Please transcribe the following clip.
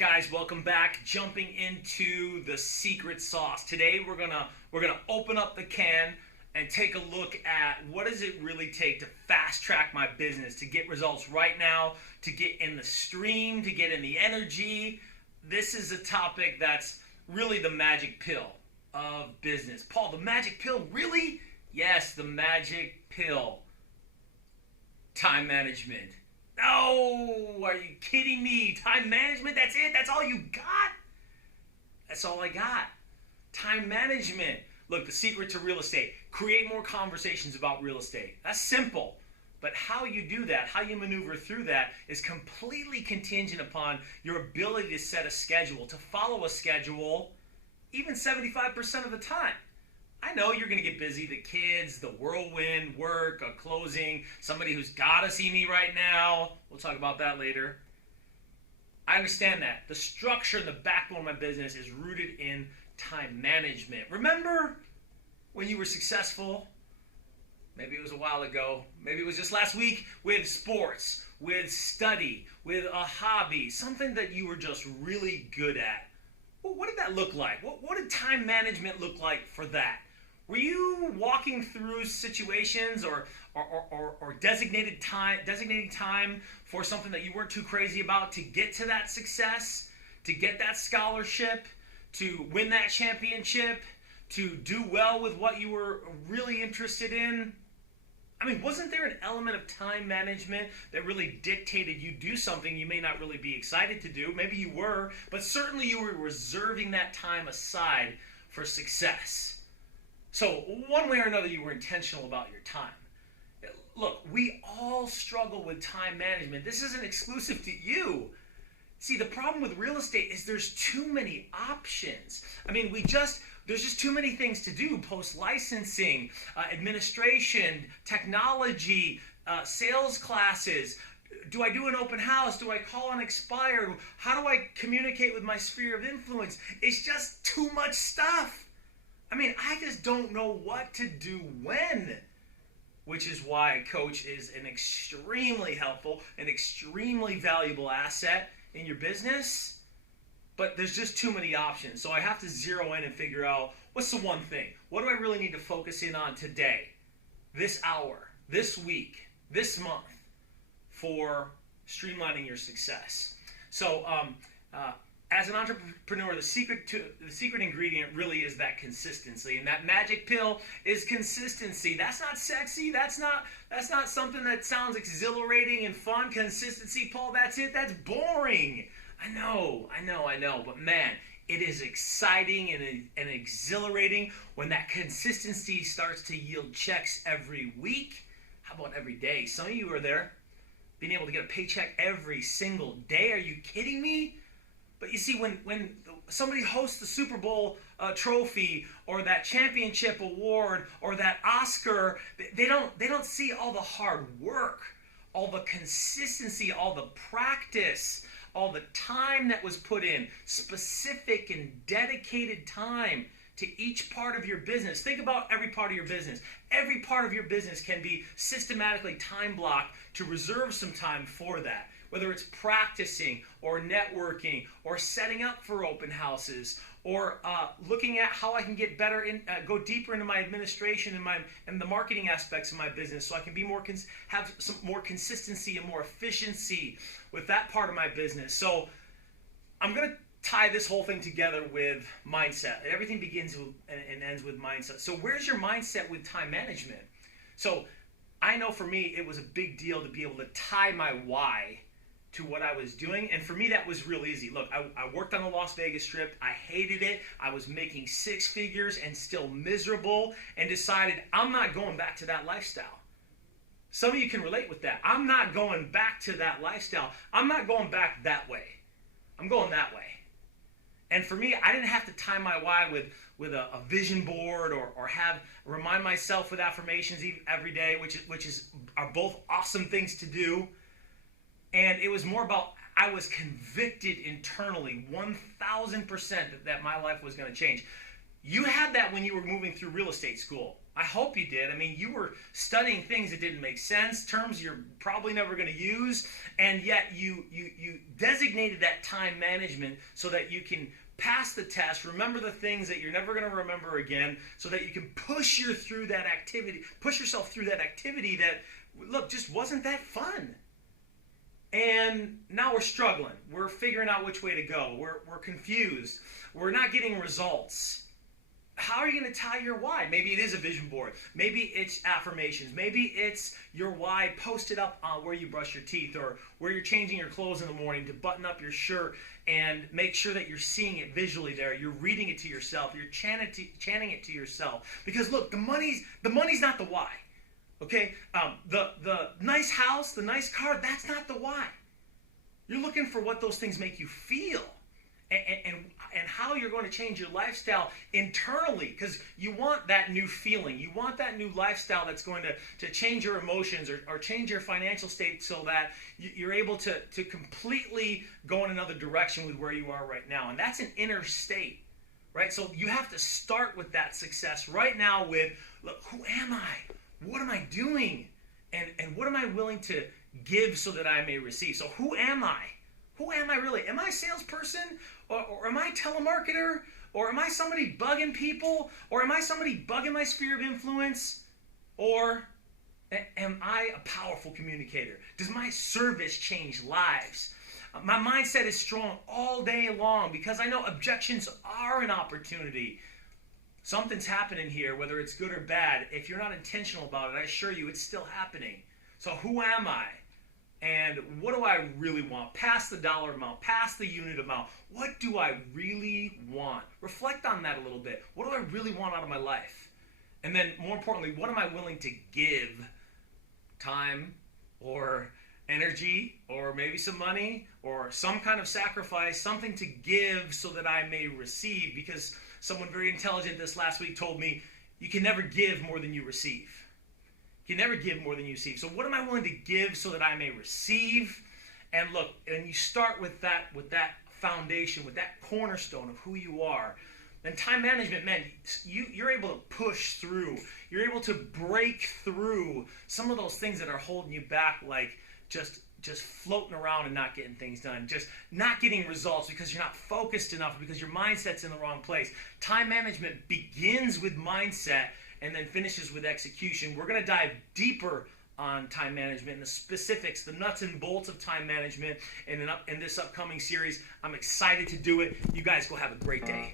right, guys, welcome back. Jumping into the secret sauce. Today we're gonna open up the can and take a look at what does it really take to fast track my business, to get results right now, to get in the stream, to get in the energy. This is a topic that's really the magic pill of business. Paul, the magic pill, really? Yes, the magic pill. Time management. No, are you kidding me? Time management, that's it? That's all you got? That's all I got. Time management. Look, the secret to real estate, create more conversations about real estate. That's simple. But how you do that, how you maneuver through that is completely contingent upon your ability to set a schedule, to follow a schedule, even 75% of the time. I know you're going to get busy, the kids, the whirlwind, work, a closing, somebody who's got to see me right now. We'll talk about that later. I understand that. The structure and the backbone of my business is rooted in time management. Remember when you were successful? Maybe it was a while ago. Maybe it was just last week with sports, with study, with a hobby, something that you were just really good at. Well, what did that look like? What did time management look like for that? Were you walking through situations or designating time for something that you weren't too crazy about to get to that success, to get that scholarship, to win that championship, to do well with what you were really interested in? I mean, wasn't there an element of time management that really dictated you do something you may not really be excited to do? Maybe you were, but certainly you were reserving that time aside for success. So one way or another, you were intentional about your time. Look, we all struggle with time management. This isn't exclusive to you. See, the problem with real estate is there's too many options. I mean, there's just too many things to do. Post-licensing, administration, technology, sales classes. Do I do an open house? Do I call on expired? How do I communicate with my sphere of influence? It's just too much stuff. I mean, I just don't know what to do when, which is why a coach is an extremely helpful and extremely valuable asset in your business. But there's just too many options. So I have to zero in and figure out what's the one thing. What do I really need to focus in on today, this hour, this week, this month for streamlining your success? So as an entrepreneur, the secret ingredient really is that consistency, and that magic pill is consistency. That's not sexy. That's not something that sounds exhilarating and fun. Consistency, Paul. That's it. That's boring. I know. But man, it is exciting and exhilarating when that consistency starts to yield checks every week. How about every day? Some of you are there, being able to get a paycheck every single day. Are you kidding me? But you see, when somebody hosts the Super Bowl trophy or that championship award or that Oscar, they don't see all the hard work, all the consistency, all the practice, all the time that was put in, specific and dedicated time to each part of your business. Think about every part of your business. Every part of your business can be systematically time blocked to reserve some time for that. Whether it's practicing or networking or setting up for open houses or looking at how I can get better, go deeper into my administration and the marketing aspects of my business, so I can be have some more consistency and more efficiency with that part of my business. So I'm going to tie this whole thing together with mindset. Everything begins and ends with mindset. So where's your mindset with time management? So I know for me, it was a big deal to be able to tie my why to what I was doing. And for me, that was real easy. Look, I worked on the Las Vegas Strip. I hated it. I was making six figures and still miserable, and decided I'm not going back to that lifestyle. Some of you can relate with that. I'm not going back to that lifestyle. I'm not going back that way. I'm going that way. And for me, I didn't have to tie my why with a vision board or remind myself with affirmations every day, which are both awesome things to do. And it was more about, I was convicted internally 1,000% that my life was going to change. You had that when you were moving through real estate school. I hope you did. I mean, you were studying things that didn't make sense, terms you're probably never going to use, and yet you designated that time management so that you can pass the test, remember the things that you're never going to remember again, so that you can push yourself through that activity that, look, just wasn't that fun. And now we're struggling. We're figuring out which way to go. We're confused. We're not getting results. How are you going to tie your why? Maybe it is a vision board. Maybe it's affirmations. Maybe it's your why posted up on where you brush your teeth, or where you're changing your clothes in the morning to button up your shirt and make sure that you're seeing it visually there. You're reading it to yourself. You're chanting it to yourself. Because look, the money's not the why. Okay? The nice house, the nice car, that's not the why. You're looking for what those things make you feel. And how you're going to change your lifestyle internally, because you want that new feeling. You want that new lifestyle that's going to change your emotions or change your financial state so that you're able to completely go in another direction with where you are right now. And that's an inner state, right? So you have to start with that success right now with, look, who am I? What am I doing? And what am I willing to give so that I may receive? So who am I? Who am I really? Am I a salesperson? Or am I a telemarketer? Or am I somebody bugging people? Or am I somebody bugging my sphere of influence? Or am I a powerful communicator? Does my service change lives? My mindset is strong all day long because I know objections are an opportunity. Something's happening here, whether it's good or bad. If you're not intentional about it, I assure you it's still happening. So who am I? And what do I really want? Past the dollar amount, past the unit amount. What do I really want? Reflect on that a little bit. What do I really want out of my life? And then, more importantly, what am I willing to give? Time, or energy, or maybe some money, or some kind of sacrifice, something to give so that I may receive. Because someone very intelligent this last week told me, you can never give more than you receive. You can never give more than you receive. So what am I willing to give so that I may receive? And look, and you start with that foundation, with that cornerstone of who you are. And time management, man, you're able to push through. You're able to break through some of those things that are holding you back, like just floating around and not getting things done, just not getting results because you're not focused enough, because your mindset's in the wrong place. Time management begins with mindset and then finishes with execution. We're going to dive deeper on time management and the specifics, the nuts and bolts of time management in this upcoming series. I'm excited to do it. You guys go have a great day.